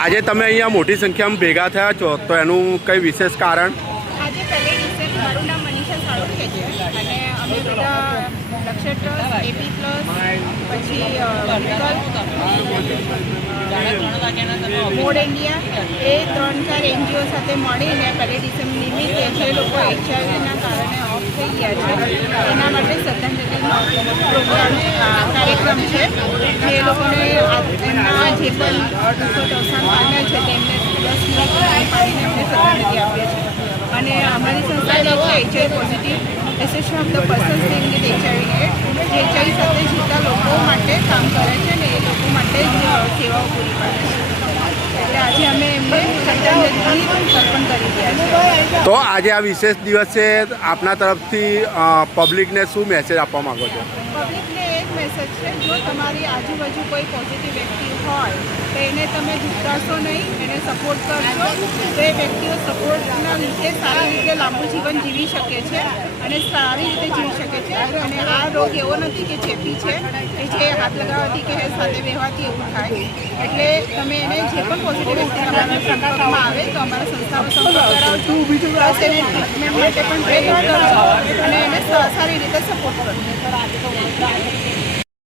આજે તમે અહીંયા મોટી સંખ્યામાં ભેગા થયા છો તો એનું કંઈ વિશેષ કારણ? આજે પહેલી ડિસેમ્બર મારું નામ મનીષા સાળુંકે છે અને અમે બધા લક્ષ્ય ટ્રસ્ટ એપી પ્લસ પછી મોડ ઇન્ડિયા એ 3-4 NGO સાથે મળીને પહેલી ડિસેમ્બર નિમિત્તે જે લોકો HIVના કારણે ઓફ થઈ ગયા છે એના માટે શ્રદ્ધાંજલિનો પ્રોગ્રામ કાર્યક્રમ છે. જે લોકોને એમના જે પણ દુઃખદ અવસાન પામ્યા છે તેમને 10 મિનિટ પાડીને એમને શ્રદ્ધાંજલિ આપીએ છીએ. અને અમારી સંસ્થા જે છે HIV positive association of the persons living with HIV જે HIV સાથે જીવતા લોકો માટે કામ કરે છે અને એ લોકો માટે જ સેવાઓ પૂરી પાડે છે. એટલે આજે અમે એમને શ્રદ્ધાંજલિ અર્પણ કરી રહ્યા છીએ. તો આજે આ વિશેષ દિવસે આપના તરફથી પબ્લિકને શું મેસેજ આપવા માગો છો? પબ્લિકને એક મેસેજ છે, જો તમારી આજુબાજુ કોઈ પોઝિટિવ વ્યક્તિ હોય તો એને તમે ઝુકરાશો નહીં, એને સપોર્ટ કરશો તો એ વ્યક્તિઓ સપોર્ટના લીધે સારી રીતે લાંબુ જીવન જીવી શકે છે અને સારી રીતે જીવી શકે છે. અને આ રોગ એવો નથી કે ચેપી છે કે જે હાથ લગાવવાથી કે સાથે વહેવાથી એવું થાય. એટલે તમે એને જે પણ પોઝિટિવ વ્યક્તિ તમારા સંપર્કમાં આવે તો અમારા સંસ્થામાં સંપર્ક કરાવજો, પ્લસ એને ટ્રીટમેન્ટ માટે પણ ટ્રેન કરજો અને એને સારી રીતે સપોર્ટ કરજો.